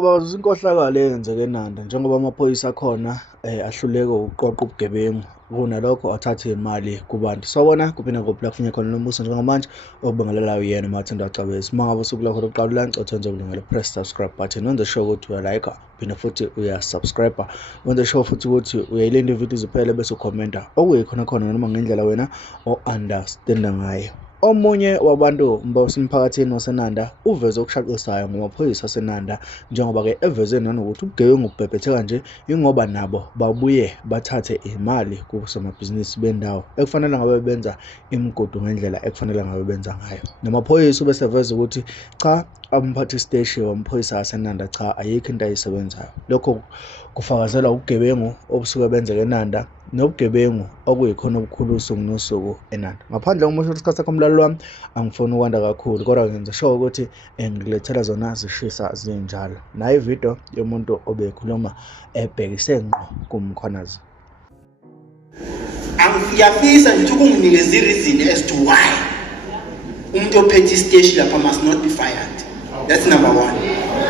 Inkohlakalo eyenzeke eNanda njengoba amaphoyisa akhona ahluleke ukuqoqa ubugebengu, kunalokho athathe iy'mali kubantu. Sawubona, kuphinde ngobula kufinye khona Nombuso njengamanje okubangelelayo uyena Mathendo Gcabezi. Uma ngabe usuku lakho lokuqala ulanca wenze ukulungela press subscribe button, wenze sure ukuthi uyalayika, phinde futhi uyasubscribe, wenze sure futhi ukuthi uyayilinda ividiyo ziphele bese ukhomenta okuyikhona khona noma ngendlela wena o-understanda ngayo. Omunye wabantu basemphakathini waseNanda uveze okushaqisayo ngamaphoyisa aseNanda, njengoba-ke eveze nanokuthi ubugebengu bubhebhetheka nje ingoba nabo babuye bathathe imali kusomabhizinisi bendawo ekufanele ngabe benza imigudu ngendlela ekufanele ngabe benza ngayo. Namaphoyisa ubese eveza ukuthi cha, umphathi siteshi wamaphoyisa aseNanda cha, ayikho into ayisebenzayo. Lokho kufakazela ubugebengu obusuke benzeka eNanda nobugebengu okuyikhona obukhulu usuku nosuku eNanda. Ngaphandle komusho isikhathi sakho mlaleli wami, angifuni ukwanda kakhulu, kodwa ngenza sure ukuthi ngilethela zona zishisa zinjalo. Nayo ividiyo yomuntu obekhuluma ebhekise ngqo kumkhwanazi. Ngiyafisa nje ukunginikeza i-reason as to why umuntu ophethe isiteshi lapha must not be fired. That's number one.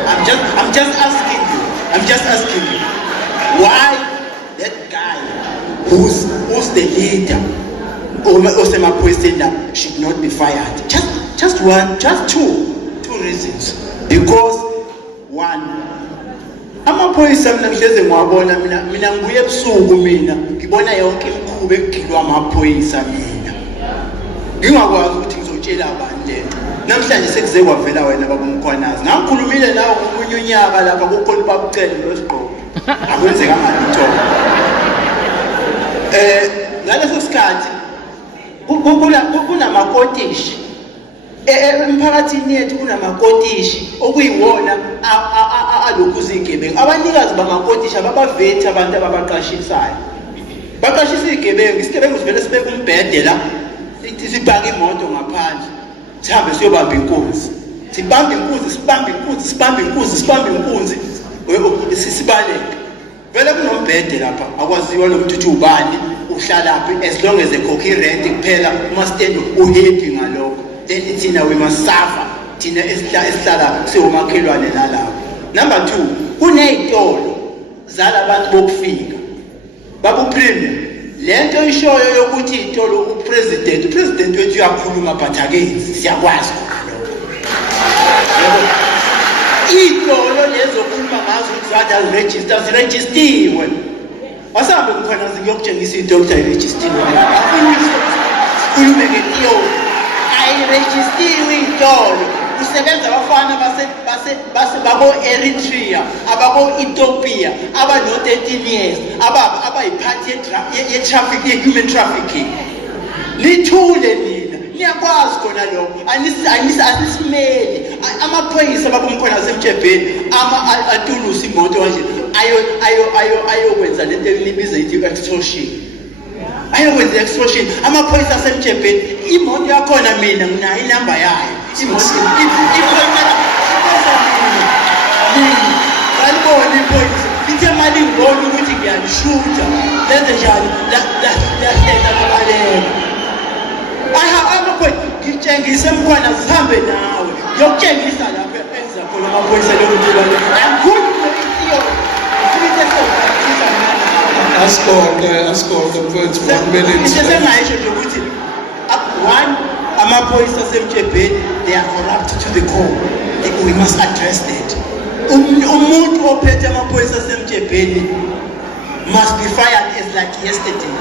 I'm just asking you why that guy who's the leader osemaphoyiseni should not be fired. Just two reasons. Because one, amaphoyisa mina ngihleze ngiwabona, mina ngibuye ebusuku, mina ngibona yonke imikhuba egilwa amaphoyisa, mina ngingakwazi ukuthi ngizotshela abantu lento. Namhlanje sekuze kwavela wena bakumkhwanazi, ngakhulumile nawe ngomunye unyaka lapha kukhona babucela losiqobo akwenzeka ngalutho. Ngaleso sikhathi kunamakotishi emphakathini yethu, kunamakotishi okuyiwona alokhu zigebengu. Abanikazi bamakotishi ababavethi abantu ababaqashisayo, baqashisa izigebengu. Isigebengu sivele sibeke umbhede la, sibhake imoto ngaphandle, sihambe siyobamba inkunzi, sibambe inkunzi sibaleke. Vele kunombhede lapha, akwaziwa nokuthi uthi ubani, uhlalaphi, as long as ekhokha irent kuphela, uma stand uhappy ngalokho. Then thina we must suffer, thina esihlala siwomakhelwane nalapho. Number two, kuney'tolo zalabantu bokufika babu premium. Lento ishoyo yokuthi iy'tolo upresident wethu uyakhuluma but akenzi, siyakwazi lokho. Iy'tolo lezo khuluma ngazo ukuthi zirejistiwe. Wasambe mkhwanazi ngiyokutshengisa into yokuthi ayirejistiwe. Sikhulume ngetiyolo, ayirejistiwe iy'tolo. Kusebenza abafana bako-Eritrea, abako-Ethiopia, abano-13 years, abayiphathi ye-human trafficking. Nithule nina, niyakwazi khona lokho, anisimeli. Amaphoyisa bakumkhwanazi emjebheni, atulusa imoto kanje, ayokwenza lento elibiza ithi extortion. Ayokwenza extortion. Amaphoyisa asemjebheni, imoto yakhona mina nginayo inamba yayo. Ngalibona iphoyisa lithe mali ngibona ukuthi ngiyanishuta, lenze njani lahleka labaleka. Amaphoyisa ngitshengise emkhwanazi, sihambe nawe ngiyokutshengisa lapho enza khona amaphoyisa lokuthi Ascot, first 1 minute. Sengayisho nje ukuthi one, amaphoyisa asemjebheni, they are corrupt to the core. We must address that. Umuntu ophethe amaphoyisa asemjebheni must be fired as like yesterday.